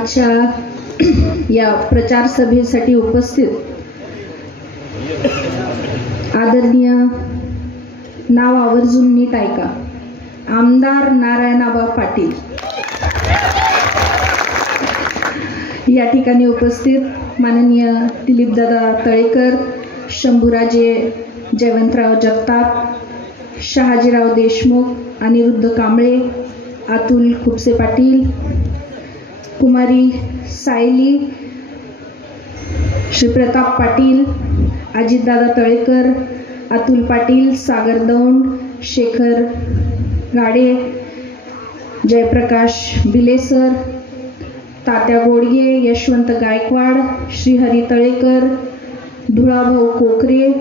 आजच्या या प्रचार सभेसाठी उपस्थित आदरणीय नाव आवर्जून नीट ऐका. आमदार नारायणाबा पाटील. या ठिकाणी उपस्थित माननीय दिलीपदादा तळेकर शंभूराजे जयवंतराव जगताप शहाजीराव देशमुख अनिरुद्ध कांबळे अतुल खुपसे पाटील कुमारी सायली श्री प्रताप पाटील अजितदादा तळेकर अतुल पाटील सागर दौंड शेखर गाडे जयप्रकाश बिलेसर तात्या गोडगे यशवंत गायकवाड श्रीहरी तळेकर धुळाभाऊ कोकरे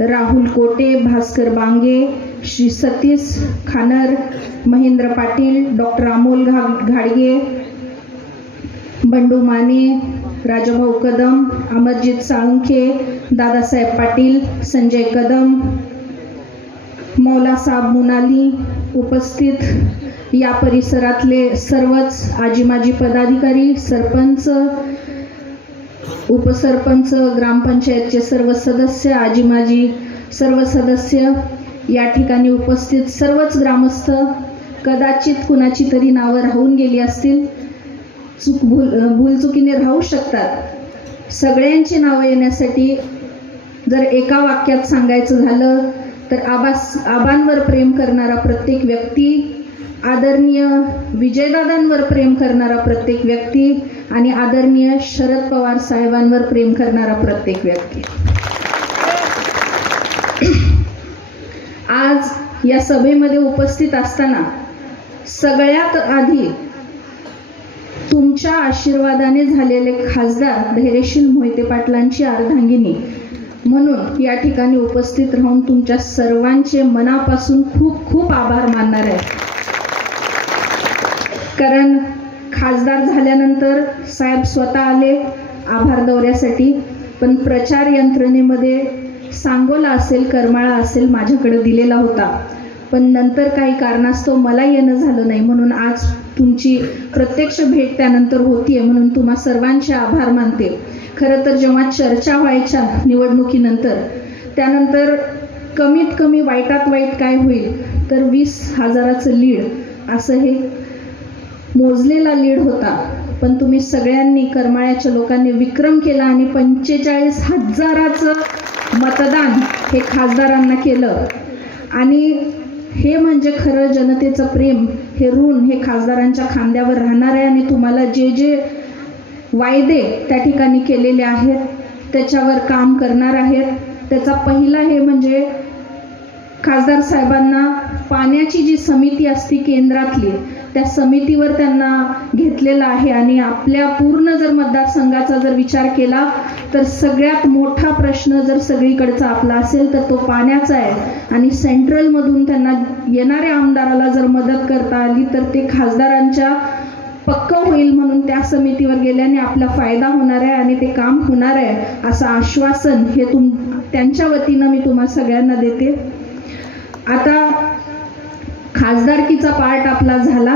राहुल कोटे भास्कर बांगे श्री सतीश खानर महेंद्र पाटील डॉक्टर अमोल घा घाडगे बंडू माने राजाभाऊ कदम अमरजित साळुंखे दादासाहेब पाटील संजय कदम मौलासाब मुनाली उपस्थित या परिसरातले सर्वच आजी माजी पदाधिकारी सरपंच उपसरपंच ग्रामपंचायतचे सर्व सदस्य आजी माजी सर्व सदस्य या ठिकाणी उपस्थित सर्वच ग्रामस्थ कदाचित कुणाची तरी नावं राहून गेली असतील. चूक भूल भूलचुकीने राहू शकतात. सगळ्यांची नावं येण्यासाठी जर एका वाक्यात सांगायचं झालं तर आबास आबांवर प्रेम करणारा प्रत्येक व्यक्ती आदरणीय विजयदादांवर प्रेम करणारा प्रत्येक व्यक्ती आणि आदरणीय शरद पवार साहेबांवर प्रेम करणारा प्रत्येक व्यक्ती. आज या सभेमध्ये उपस्थित असताना सगळ्यात आधी तुमच्या आशीर्वादाने झालेले खासदार धैर्यशील मोहिते पाटलांची अर्धांगिनी. म्हणून या ठिकाणी उपस्थित राहून तुमच्या सर्वांचे मनापासून खूप खूप आभार मानणार आहे. कारण खासदार झाल्यानंतर साहेब स्वतः आले आभार दौऱ्यासाठी. पण प्रचार यंत्रणेमध्ये सांगोला असेल करमाळा असेल माझ्याकडे दिलेला होता. पण नंतर काही कारणास्तव मला येणं झालं नाही. म्हणून आज तुमची प्रत्यक्ष भेट त्यानंतर होतीये म्हणून तुम्हा सर्वांचे आभार मानते. खरं तर जेव्हा चर्चा व्हायच्या निवडणुकीनंतर त्यानंतर कमीत कमी वाईटात वाईट काय होईल तर वीस हजाराचं लीड असं हे मोजलेला लीड होता. पण तुम्ही सगळ्यांनी करमाळ्याच्या लोकांनी विक्रम केला आणि पंचेचाळीस हजाराचं मतदान हे खासदारांना केलं. आणि हे म्हणजे खरं जनतेचं प्रेम हे ऋण हे खासदारांच्या खांद्यावर राहणार आहे आणि तुम्हाला जे जे वायदे त्या ठिकाणी केलेले आहेत त्याच्यावर काम करणार आहेत. त्याचा पहिला हे म्हणजे खासदार साहेबांना पाण्याची जी समिती असते केंद्रातली त्या समितीवर त्यांना घेतलेलं आहे. आणि आपल्या पूर्ण जर मतदारसंघाचा जर विचार केला तर सगळ्यात मोठा प्रश्न जर सगळीकडचा आपला असेल तर तो पाण्याचा आहे. आणि सेंट्रलमधून त्यांना येणाऱ्या आमदाराला जर मदत करता आली तर ते खासदारांच्या पक्क होईल म्हणून त्या समितीवर गेल्याने आपला फायदा होणार आहे आणि ते काम होणार आहे असं आश्वासन हे तुम त्यांच्या वतीनं मी तुम्हा सगळ्यांना देते. आता खासदारकीचा पार्ट आपला झाला.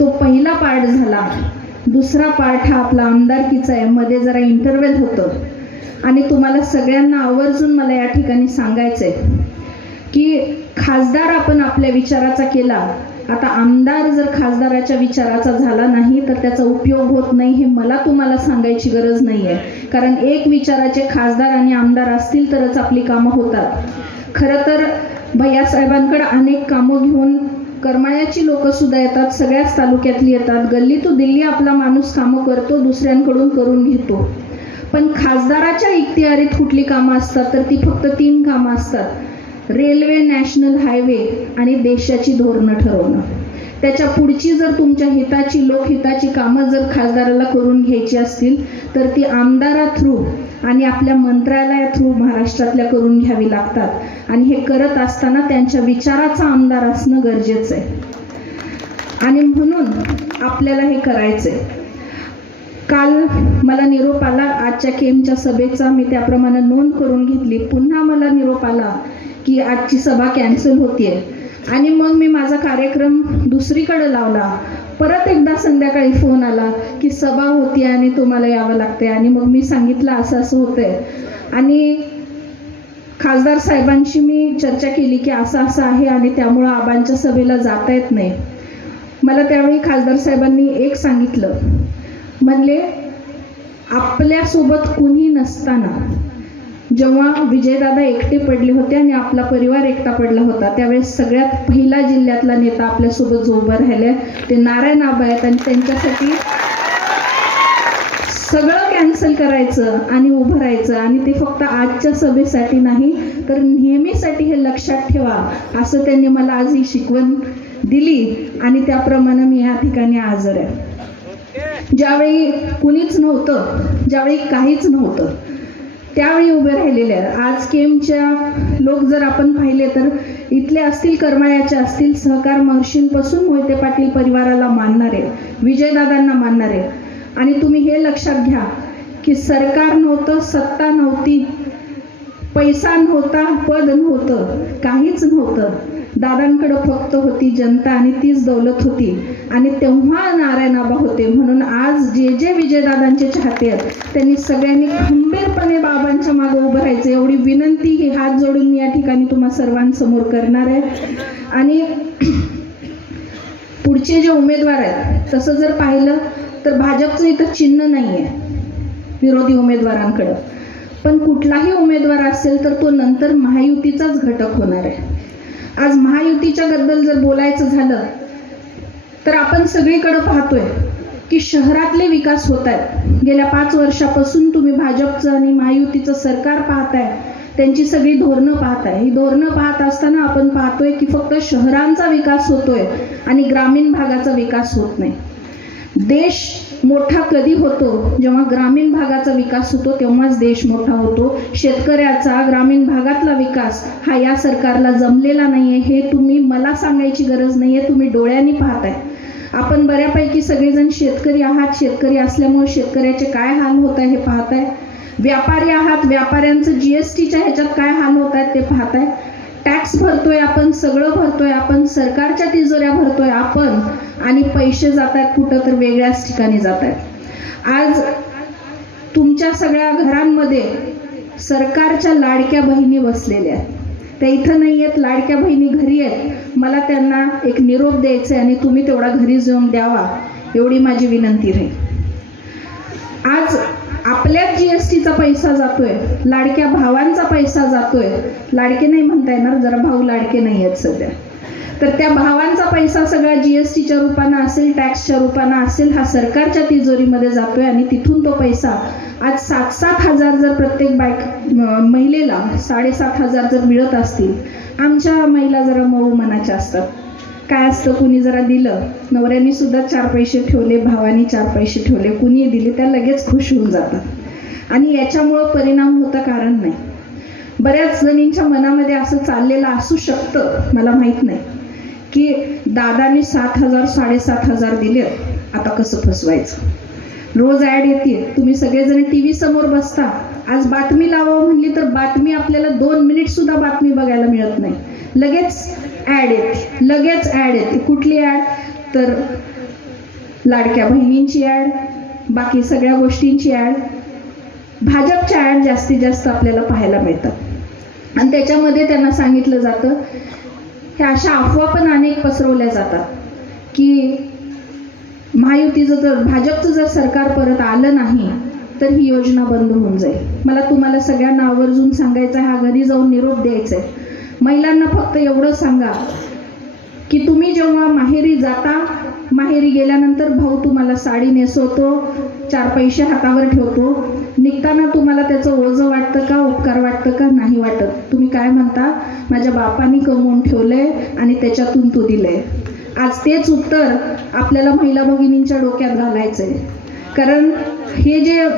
तो पहिला पार्ट झाला. दुसरा पार्ट हा आपला आमदारकीचा आहे. मध्ये जरा इंटरव्हेल होतं. आणि तुम्हाला सगळ्यांना आवर्जून मला या ठिकाणी सांगायचं आहे की खासदार आपण आपल्या विचाराचा केला. आता आमदार जर खासदाराच्या विचाराचा झाला नाही तर त्याचा उपयोग होत नाही हे मला तुम्हाला सांगायची गरज नाही आहे कारण एक विचाराचे खासदार आणि आमदार असतील तरच आपली कामं होतात. खरं तर भैयासाहेबांकडे अनेक कामं घेऊन करमाळ्याची लोक सुद्धा येतात सगळ्याच तालुक्यातली येतात. गल्ली तो दिल्ली आपला माणूस कामं करतो दुसऱ्यांकडून करून घेतो. पण खासदाराच्या इख्तियारीत कुठली कामं असतात तर ती फक्त तीन कामं असतात. रेल्वे नॅशनल हायवे आणि देशाची धोरणं ठरवणं. त्याच्या पुढची जर तुमच्या हिताची लोकहिताची कामं जर खासदाराला करून घ्यायची असतील तर ती आमदारा थ्रू आणि आपल्या मंत्रालया थ्रू महाराष्ट्रातल्या करून घ्यावी लागतात. आणि हे करत असताना त्यांच्या विचाराचा आमदार असणं गरजेचं आहे. आणि म्हणून आपल्याला हे करायचं आहे काल मला निरोप आला आजच्या केमच्या सभेचा मी त्याप्रमाणे नोंद करून घेतली. पुन्हा मला निरोप आला की आजची सभा कॅन्सल होतीये. आणि मग मी माझा कार्यक्रम दुसरीकडे लावला. परत एकदा संध्याकाळी फोन आला की सभा होती आणि तुम्हाला यावं लागते आणि मग मी सांगितलं असं असं होतंय. आणि खासदार साहेबांशी मी चर्चा केली की असं असं आहे आणि त्यामुळं आबांच्या सभेला जाता येत नाही. मला त्यावेळी खासदार साहेबांनी एक सांगितलं. म्हणले आपल्यासोबत कुणी नसताना जेव्हा विजयदादा एकटे पडले होते आणि आपला परिवार एकटा पडला होता त्यावेळेस सगळ्यात पहिला जिल्ह्यातला नेता आपल्यासोबत जो उभा राहिलाय ते नारायण आबा आहेत आणि त्यांच्यासाठी सगळं कॅन्सल करायचं आणि उभं राहायचं आणि ते फक्त आजच्या सभेसाठी नाही तर नेहमीसाठी हे लक्षात ठेवा असं त्यांनी मला आज ही शिकवण दिली आणि त्याप्रमाणे मी या ठिकाणी हजर आहे. ज्यावेळी कुणीच नव्हतं ज्यावेळी काहीच नव्हतं त्यावेळी उभे राहिलेले आहेत. आज केमच्या लोक जर आपण पाहिले तर इथले असतील करमाळ्याचे असतील सहकार महर्षींपासून मोहिते पाटील परिवाराला मानणारे विजयदादांना मानणारे. आणि तुम्ही हे लक्षात घ्या की सरकार नव्हतं सत्ता नव्हती. पैसा नव्हता पद नव्हतं काहीच नव्हतं. दादांकडे फक्त होती जनता आणि तीच दौलत होती. आणि तेव्हा नारायणाबा होते. म्हणून आज जे जे विजयदादांचे चाहते आहेत त्यांनी सगळ्यांनी खंबीरपणे बाबांच्या मागे उभं राहायचं. एवढी विनंती ही हात जोडून मी या ठिकाणी तुम्हा सर्वांसमोर करणार आहे. आणि पुढचे जे उमेदवार आहेत तसं जर पाहिलं तर भाजपचं इथं चिन्ह नाही आहे विरोधी उमेदवारांकडं. पण कुठलाही उमेदवार असेल तर तो नंतर महायुतीचाच घटक होणार आहे. आज महायुतीच्या बद्दल जर बोलायचं झालं तर आपण सगळीकडे पाहतोय की शहरातले विकास होत आहेत गेल्या पाच वर्षापासून तुम्ही भाजपचं आणि महायुतीचं सरकार पाहताय त्यांची सगळी धोरणं पाहताय. ही धोरणं पाहत असताना आपण पाहतोय की फक्त शहरांचा विकास होतोय आणि ग्रामीण भागाचा विकास होत नाही. देश मोठा कधी होतो जेव्हा ग्रामीण भागाचा विकास होतो तेव्हाच देश मोठा होतो. शेतकऱ्याचा ग्रामीण भागातला विकास हा या सरकारला जमलेला नाहीये हे तुम्ही मला सांगायची गरज नाहीये तुम्ही डोळ्यांनी पाहताय. आपण बऱ्यापैकी सगळेजण शेतकरी आहात शेतकरी असल्यामुळे शेतकऱ्याचे काय हाल होत आहे हे पाहताय. व्यापारी आहात व्यापाऱ्यांचं जीएसटीच्या ह्याच्यात काय हाल होत आहेत ते पाहताय. टॅक्स भरतोय आपण सगळं भरतोय आपण सरकारच्या तिजोऱ्या भरतोय आपण आणि पैसे जात आहेत कुठं तर वेगळ्याच ठिकाणी जात आहेत आज तुमच्या सगळ्या घरांमध्ये सरकारच्या लाडक्या बहिणी बसलेल्या आहेत. त्या इथं नाही आहेत लाडक्या बहिणी घरी आहेत. मला त्यांना एक निरोप द्यायचा आहे आणि तुम्ही तेवढा घरी जाऊन द्यावा एवढी माझी विनंती राहील. आज आपल्याच जीएसटीचा पैसा जातोय लाडक्या भावांचा पैसा जातोय. लाडके नाही म्हणता येणार जरा भाऊ लाडके नाही आहेत सध्या. तर त्या भावांचा पैसा सगळा जीएसटीच्या रूपानं असेल टॅक्सच्या रूपानं असेल हा सरकारच्या तिजोरीमध्ये जातोय आणि तिथून तो पैसा आज सात सात हजार जर प्रत्येक बायक महिलेला साडेसात हजार जर मिळत असतील आमच्या महिला जरा मऊ मनाच्या असतात. काय असतं कुणी जरा दिलं नवऱ्याने सुद्धा चार पैसे ठेवले भावानी चार पैसे ठेवले कुणी दिले त्या लगेच खुश होऊन जातात. आणि याच्यामुळं परिणाम होता कारण नाही. बऱ्याच जणींच्या मनामध्ये असं चाललेलं असू शकतं मला माहीत नाही. की दादाने सात हजार साडेसात हजार दिले आता कसं फसवायचं? रोज ॲड येते तुम्ही सगळेजण टी व्ही समोर बसता. आज बातमी लावावं म्हणली तर बातमी आपल्याला दोन मिनिट सुद्धा बातमी बघायला मिळत नाही. लगेच ॲड येते लगेच ॲड येते कुठली ॲड तर लाडक्या बहिणींची ॲड बाकी सगळ्या गोष्टींची ॲड भाजपच्या ॲड जास्तीत जास्त आपल्याला पाहायला मिळतात. आणि त्याच्यामध्ये त्यांना सांगितलं जातं ह्या अशा अफवा पण अनेक पसरवल्या जातात की महायुतीचं जर भाजपचं जर सरकार परत आलं नाही तर ही योजना बंद होऊन जाईल. मला तुम्हाला सगळ्यांना आवर्जून सांगायचं आहे हा घरी जाऊन निरोप द्यायचा आहे. महिलांना फक्त एवढं सांगा की तुम्ही जेव्हा माहेरी जाता माहेरी गेल्यानंतर भाऊ तुम्हाला साडी नेसवतो चार पैसे हातावर ठेवतो निघताना तुम्हाला त्याचं ओझं वाटतं का उपकार वाटतं का नाही वाटत. तुम्ही काय म्हणता? माझ्या बापानी कमवून ठेवलंय आणि त्याच्यातून तू दिलंय. आज तेच उत्तर आपल्याला महिला भगिनींच्या डोक्यात घालायचंय. कारण हे जे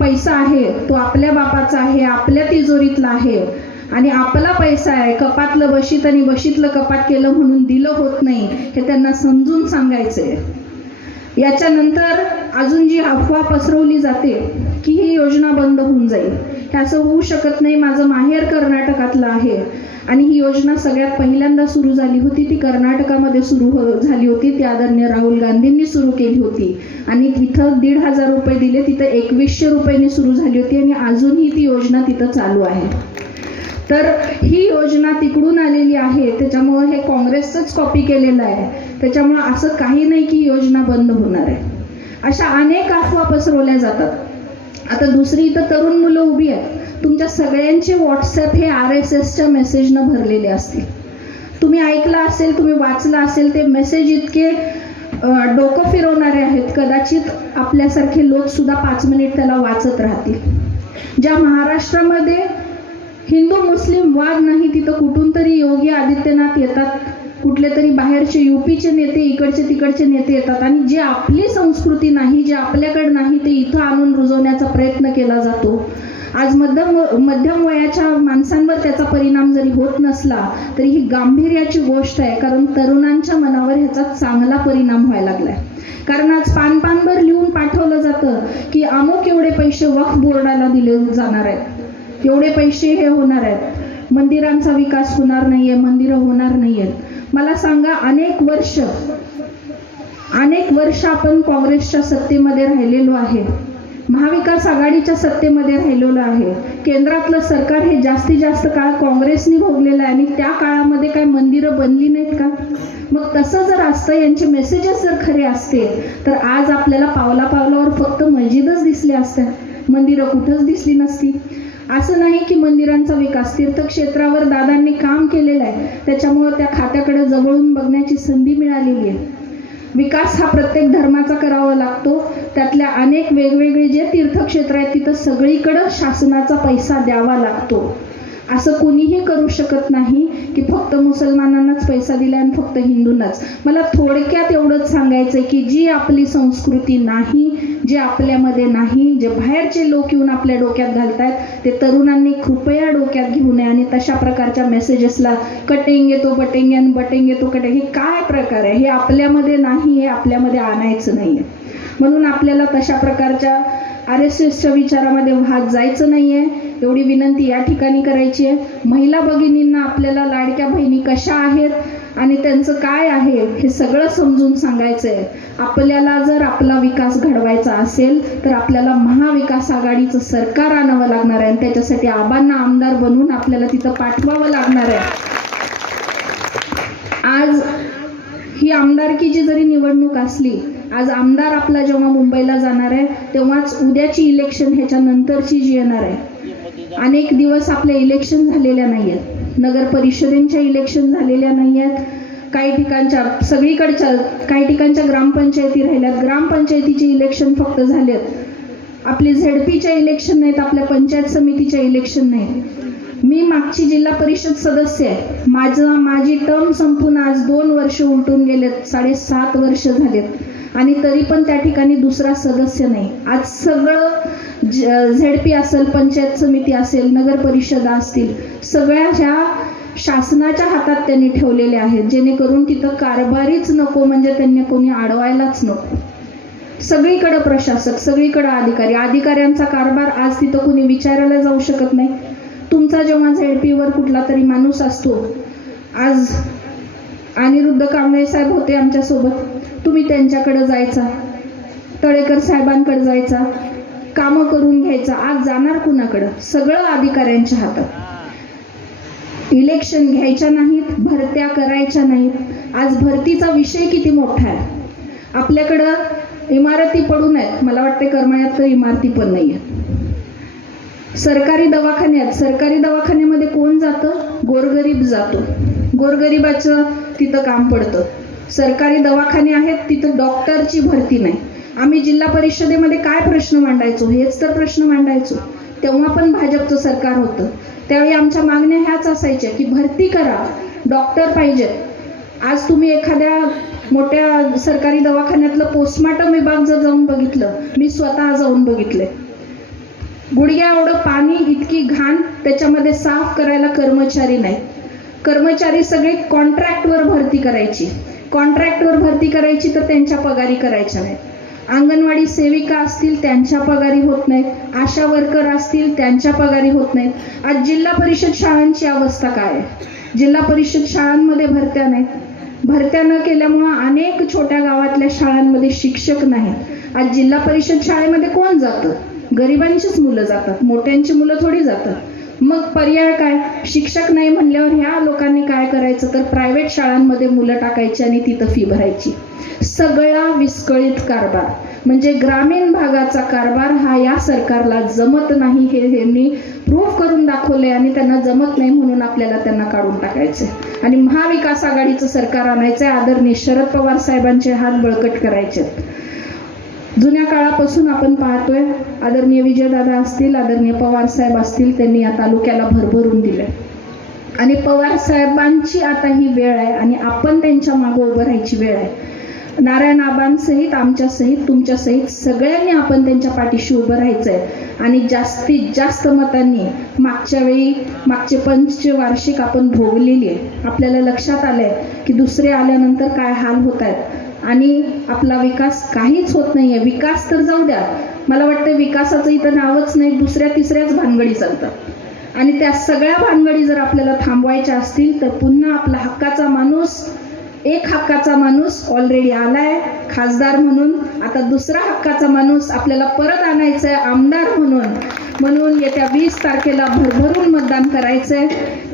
पैसा आहे तो आपल्या बापाचा आहे आपल्या तिजोरीतला आहे आणि आपला पैसा आहे कपातलं बशीत आणि बशीतलं कपात केलं म्हणून दिलं होत नाही हे त्यांना समजून सांगायचंय. याच्यानंतर अजून जी अफवा पसरवली जाते की ही योजना बंद होऊन जाईल. हे असं होऊ शकत नाही माझं माहेर कर्नाटकातलं आहे. आणि ही योजना सगळ्यात पहिल्यांदा सुरू झाली होती ती कर्नाटकामध्ये सुरू हो- झाली होती ती आदरणीय राहुल गांधींनी सुरू केली होती. आणि तिथं दीड हजार रुपये दिले तिथं एकवीसशे रुपयांनी सुरू झाली होती आणि अजूनही ती योजना तिथं चालू आहे. तर ही योजना तिकडून आलेली आहे. त्याच्यामुळं हे काँग्रेसचंच कॉपी केलेलं आहे. त्याच्यामुळं असं काही नाही की योजना बंद होणार आहे. अशा अनेक अफवा पसरवल्या जातात. आता दुसरी इथं तरुण मुलं उभी आहेत. तुमच्या सगळ्यांचे व्हॉट्सअप हे आर एस एसच्या मेसेजनं भरलेले असतील. तुम्ही ऐकलं असेल तुम्ही वाचलं असेल ते मेसेज इतके डोकं फिरवणारे आहेत. कदाचित आपल्यासारखे लोकसुद्धा पाच मिनिट त्याला वाचत राहतील. ज्या महाराष्ट्रामध्ये हिंदू मुस्लिम वाद नाही तिथं कुठून तरी योगी आदित्यनाथ येतात. कुठले तरी बाहेरचे युपीचे नेते इकडचे तिकडचे नेते येतात. आणि जे आपली संस्कृती नाही जे आपल्याकडे नाही ते इथं आणून रुजवण्याचा प्रयत्न केला जातो. आज मध्यम मध्यम वयाच्या माणसांवर त्याचा परिणाम जरी होत नसला तरी ही गांभीर्याची गोष्ट आहे. कारण तरुणांच्या मनावर ह्याचा चांगला परिणाम व्हायला लागलाय. कारण आज पान पानभर लिहून पाठवलं जातं की अमुक एवढे पैसे वक्फ बोर्डाला दिले जाणार आहेत. एवढे पैसे हे होणार आहेत. मंदिरांचा विकास होणार नाहीये मंदिरं होणार नाहीयेत. मला सांगा अनेक वर्ष अनेक वर्ष आपण काँग्रेसच्या सत्तेमध्ये राहिलेलो आहे. महाविकास आघाडीच्या सत्तेमध्ये राहिलेलो आहे. केंद्रातलं सरकार हे जास्तीत जास्त काळ काँग्रेसनी भोगलेलं आहे आणि त्या काळामध्ये काय मंदिरं बनली नाहीत का? मग तसं जर असतं यांचे मेसेजेस जर खरे असते तर आज आपल्याला पावला पावलावर फक्त मस्जिदच दिसल्या असत्या मंदिरं कुठंच दिसली नसती. असं नाही की मंदिरांचा विकास तीर्थक्षेत्रावर दादांनी काम केलेलं आहे त्याच्यामुळं त्या खात्याकडे जवळून बघण्याची संधी मिळालेली आहे. विकास हा प्रत्येक धर्माचा करावा लागतो. त्यातल्या अनेक वेगवेगळे जे तीर्थक्षेत्र आहेत तिथं सगळीकडं शासनाचा पैसा द्यावा लागतो. असं कुणीही करू शकत नाही की फक्त मुसलमानांनाच पैसा दिला आणि फक्त हिंदूंनाच. मला थोडक्यात एवढंच सांगायचं आहे की जी आपली संस्कृती नाही जे आपल्यामध्ये नाही जे बाहेरचे लोक येऊन आपल्या डोक्यात घालतायत ते तरुणांनी कृपया डोक्यात घेऊ नये आणि तशा प्रकारच्या मेसेजेसला कटेंगे तो बटेंगे आणि बटेंगे तो कटेंगे हे काय प्रकार आहे? हे आपल्यामध्ये नाही हे आपल्यामध्ये आणायचं नाही म्हणून आपल्याला तशा प्रकारच्या आर एस एसच्या विचारामध्ये वाहत जायचं नाहीये. एवढी विनंती या ठिकाणी करायची आहे. महिला भगिनींना आपल्याला लाडक्या बहिणी कशा आहेत आणि त्यांचं काय आहे हे सगळं समजून सांगायचं आहे आपल्याला जर आपला विकास घडवायचा असेल तर आपल्याला महाविकास आघाडीचं सरकार आणावं लागणार आहे. आणि त्याच्यासाठी आबांना आमदार बनवून आपल्याला तिथं पाठवावं लागणार आहे. आज ही आमदारकीची जरी निवडणूक असली आज आमदार आपला जेव्हा मुंबईला जाणार आहे तेव्हाच उद्याची इलेक्शन ह्याच्या नंतरची जी येणार आहे. अनेक दिवस आपल्या इलेक्शन झालेल्या नाही आहेत नगर परिषदेच्या इलेक्शन झालेल्या नाही आहेत काही ठिकाणच्या सगळीकडच्या काही ठिकाणच्या ग्रामपंचायती राहिल्यात. ग्रामपंचायतीचे इलेक्शन फक्त झालेत. आपली झेडपीच्या इलेक्शन नाहीत आपल्या पंचायत समितीच्या इलेक्शन नाहीत. मी मागची जिल्हा परिषद सदस्य आहे. माझं माझी टर्म संपून आज दोन वर्ष उलटून गेलेत. साडेसात वर्ष झालेत. आणि तरी पण त्या ठिकाणी दुसरा सदस्य नाही. आज सगळं झेडपी असेल पंचायत समिती असेल नगर परिषदा असतील सगळ्या ह्या शासनाच्या हातात त्यांनी ठेवलेले आहेत. जेणेकरून तिथं कारभारीच नको म्हणजे त्यांनी कोणी अडवायलाच नको. सगळीकडं प्रशासक सगळीकडं अधिकारी. अधिकाऱ्यांचा कारभार आज तिथं कोणी विचारायला जाऊ शकत नाही. तुमचा जेव्हा झेडपीवर कुठला तरी माणूस असतो आज अनिरुद्ध कांबळे साहेब होते आमच्यासोबत. तुम्ही त्यांच्याकडं जायचा. तळेकर साहेबांकडे जायचा. कामं करून घ्यायचा. आज जाणार कुणाकडं? सगळं अधिकाऱ्यांच्या हातात. इलेक्शन घ्यायच्या नाहीत भरत्या करायच्या नाहीत. आज भरतीचा विषय किती मोठा आहे. आपल्याकडं इमारती पडून आहेत मला वाटते करमाळ्यात तर इमारती पण नाही आहेत सरकारी दवाखाने आहेत सरकारी दवाखान्यामध्ये कोण जातं? गोरगरीब जातो. गोरगरिबाचं तिथं काम पडतं. सरकारी दवाखाने आहेत तिथं डॉक्टरची भरती नाही. आम्ही जिल्हा परिषदेमध्ये काय प्रश्न मांडायचो? हेच तर प्रश्न मांडायचो. तेव्हा पण भाजपचं सरकार होतं. त्यावेळी आमच्या मागण्या ह्याच असायच्या की भरती करा डॉक्टर पाहिजेत. आज तुम्ही एखाद्या मोठ्या सरकारी दवाखान्यातलं पोस्टमार्टम विभाग जर जाऊन बघितलं मी स्वतः जाऊन बघितले गुडघ्या एवढं पाणी इतकी घाण त्याच्यामध्ये साफ करायला कर्मचारी नाही कर्मचारी सगळे कॉन्ट्रॅक्टवर भरती करायची. कॉन्ट्रॅक्टवर भरती करायची तर त्यांच्या पगारी करायच्या नाहीत. अंगणवाडी सेविका असतील त्यांच्या पगारी होत नाहीत. आशा वर्कर असतील त्यांच्या पगारी होत नाहीत. आज जिल्हा परिषद शाळांची अवस्था काय आहे? जिल्हा परिषद शाळांमध्ये भरत्या नाहीत. भरत्या न केल्यामुळं अनेक छोट्या गावातल्या शाळांमध्ये शिक्षक नाहीत. आज जिल्हा परिषद शाळेमध्ये कोण जातं? गरिबांचीच मुलं जातात. मोठ्यांची मुलं थोडी जातात. मग पर्याय काय? शिक्षक नाही म्हणल्यावर ह्या लोकांनी काय करायचं? तर प्रायव्हेट शाळांमध्ये मुलं टाकायची आणि तिथं फी भरायची. सगळा विस्कळीत कारभार. म्हणजे ग्रामीण भागाचा कारभार हा या सरकारला जमत नाही हे यांनी प्रूफ करून दाखवले आणि त्यांना जमत नाही म्हणून आपल्याला त्यांना काढून टाकायचे आणि महाविकास आघाडीचं सरकार आणायचंय. आदरणीय शरद पवार साहेबांचे हात बळकट करायचे जुन्या काळापासून आपण पाहतोय आदरणीय विजयदादा असतील आदरणीय पवार साहेब असतील त्यांनी या तालुक्याला भरभरून दिले आणि पवार साहेबांची आता ही वेळ आहे आणि आपण त्यांच्या मागे उभं राहायची वेळ आहे. नारायण आबांसहित आमच्या सहित तुमच्या सहित सगळ्यांनी आपण त्यांच्या पाठीशी उभं राहायचंय. आणि जास्तीत जास्त मतांनी मागच्या वेळी मागचे पंचवार्षिक आपण भोगलेली आहे. आपल्याला लक्षात आलंय की दुसरे आल्यानंतर काय हाल होत आहेत आणि आपला विकास काहीच होत नाहीये. विकास तर जाऊ द्या. मला वाटतं विकासाचं इथं नावच नाही दुसऱ्या तिसऱ्याच भानगडी चालतात. आणि त्या सगळ्या भानगडी जर आपल्याला थांबवायच्या असतील तर पुन्हा आपला हक्काचा माणूस एक हक्काचा माणूस ऑलरेडी आलाय खासदार म्हणून. आता दुसरा हक्काचा माणूस आपल्याला परत आणायचंय आमदार म्हणून. म्हणून येत्या वीस तारखेला भरभरून मतदान करायचंय.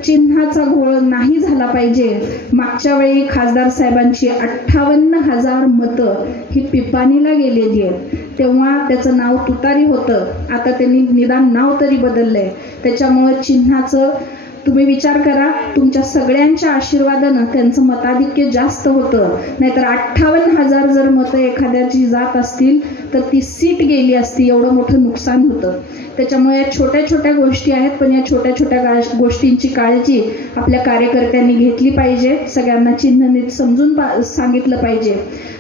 चिन्हाचा घोळ नाही झाला पाहिजे. मागच्या वेळी खासदार साहेबांची अठ्ठावन्न हजार मतं ही पिपाणीला गेलेली आहेत. तेव्हा त्याचं नाव तुतारी होतं. आता त्यांनी निदान नाव तरी बदललंय. त्याच्यामुळं चिन्हाचं तुम्ही विचार करा तुमच्या सगळ्यांच्या आशीर्वादानं त्यांचं मताधिक्य जास्त होतं. नाहीतर अठ्ठावन्न हजार जर मतं एखाद्याची जात असतील तर ती सीट गेली असती एवढं मोठं नुकसान होतं. त्याच्यामुळे या छोट्या छोट्या गोष्टी आहेत पण या छोट्या छोट्या गा- गोष्टींची काळजी आपल्या कार्यकर्त्यांनी घेतली पाहिजे. सगळ्यांना चिन्ह नीट समजून पा सांगितलं पाहिजे.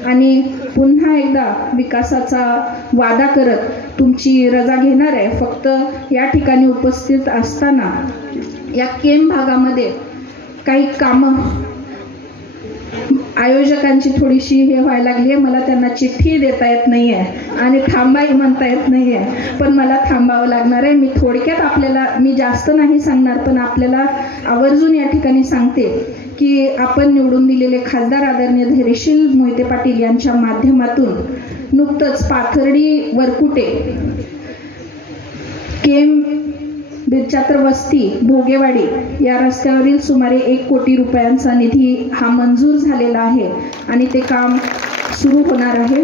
आणि पुन्हा एकदा विकासाचा वादा करत तुमची रजा घेणार आहे फक्त या ठिकाणी उपस्थित असताना या केम भागामध्ये काही कामं आयोजकांची थोडीशी हे व्हायला लागली आहे. मला त्यांना चिठ्ठी देता येत नाही आहे आणि थांबाही म्हणता येत नाही आहे पण मला थांबावं लागणार आहे. मी थोडक्यात आपल्याला मी जास्त नाही सांगणार पण आपल्याला आवर्जून या ठिकाणी सांगते की आपण निवडून दिलेले खासदार आदरणीय धैर्यशील मोहिते पाटील यांच्या माध्यमातून नुकतंच पाथर्डी वरकुटे केम बिरचात्र वस्ती भोगेवाडी या रस्त्यावरील सुमारे एक कोटी रुपयांचा निधी हा मंजूर झालेला आहे आणि ते काम सुरू होणार आहे.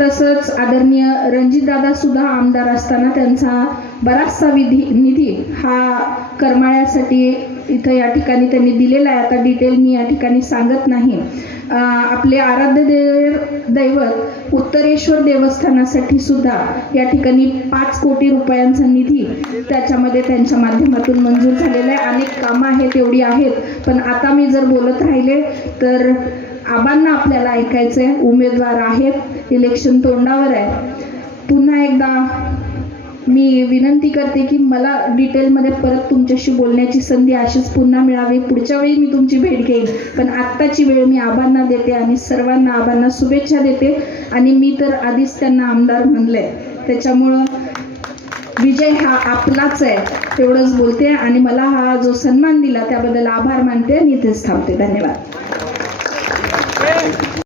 तसंच आदरणीय रणजितदादा सुद्धा आमदार असताना त्यांचा बराचसा विधी निधी हा करमाळ्यासाठी इथं या ठिकाणी त्यांनी दिलेला आहे. आता डिटेल मी या ठिकाणी सांगत नाही. आपले आराध्य देव दैवत उत्तरेश्वर देवस्थानासाठी सुद्धा या ठिकाणी पाच कोटी रुपयांचा निधी त्याच्यामध्ये त्यांच्या माध्यमातून मंजूर झालेला आहे. अनेक कामं आहेत एवढी आहेत. पण आता मी जर बोलत राहिले तर आबांना आपल्याला ऐकायचं आहे उमेदवार आहेत इलेक्शन तोंडावर आहे. पुन्हा एकदा मी विनंती करते की मला डिटेलमध्ये परत तुमच्याशी बोलण्याची संधी अशीच पुन्हा मिळावी. पुढच्या वेळी मी तुमची भेट घेईन. पण आत्ताची वेळ मी आबांना देते आणि सर्वांना आबांना शुभेच्छा देते. आणि मी तर आधीच त्यांना आमदार म्हणलंय. त्याच्यामुळं विजय हा आपलाच आहे तेवढंच बोलते. आणि मला हा जो सन्मान दिला त्याबद्दल आभार मानते आणि इथेच थांबते. धन्यवाद.